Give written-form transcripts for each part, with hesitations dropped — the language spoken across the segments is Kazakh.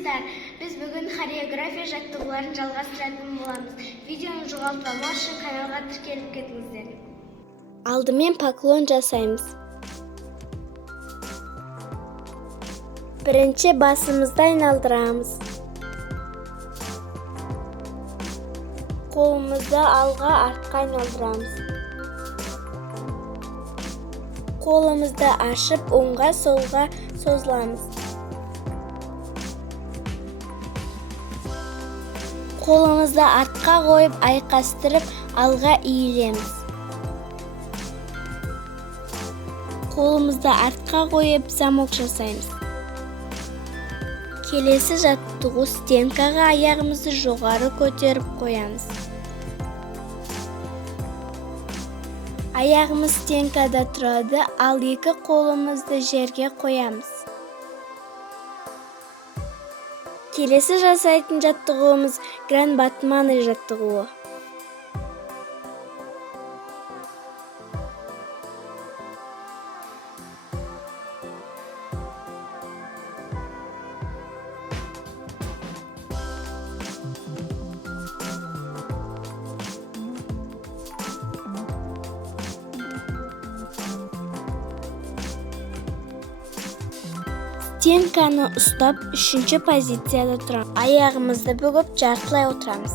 достар, біз бүгін хореография жаттығуларын жалғастыратын боламыз. Видеоны жоғалтпамау үшін каналға тіркеліп кетіңіздер. Алдымен поклон жасаймыз. Бірінші басымызды айналдырамыз. Қолымызды алға артқа айналдырамыз. Қолымызды ашып, оңға солға созыламыз. Қолымызды артқа қойып, айқастырып, алға иілеміз. Қолымызды артқа қойып, замок жасаймыз. Келесі жаттығу стенкаға аяғымызды жоғары көтеріп қоямыз. Аяғымыз стенкада тұрады, ал екі қолымызды жерге қоямыз. Келесі жасайтын жаттығуымыз гранд батман жаттығуы. Стенканы ұстап, үшінші позицияда тұрамыз. Аяғымызды бүгіп, жартылай отырамыз.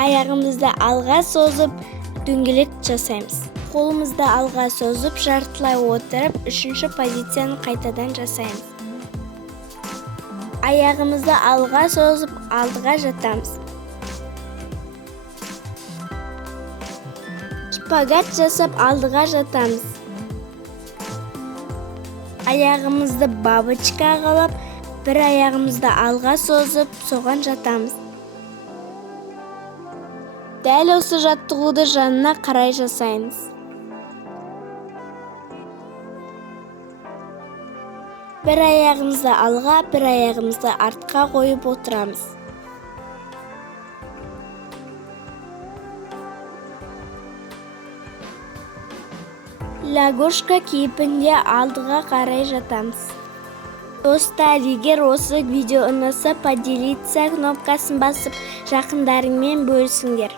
Аяғымызды алға созып, дөңгелек жасаймыз. Қолымызды алға созып, жартылай отырып, үшінші позицияны қайтадан жасаймыз. Аяғымызды алға созып, алдыға жатамыз. Шпагат жасап, алдыға жатамыз. Аяғымызды бабочка қалап, бір аяғымызды алға созып, соған жатамыз. Дәл осы жаттығуды жанына қарай жасаймыз. Бір аяғымызды алға, бір аяғымызды артқа қойып отырамыз. Лягушка кейпінде алдыға қарай жатамыз. Достар, егер осы видео ұнаса, поделиться кнопкасын басып, жақындарыңмен бөлісіңдер.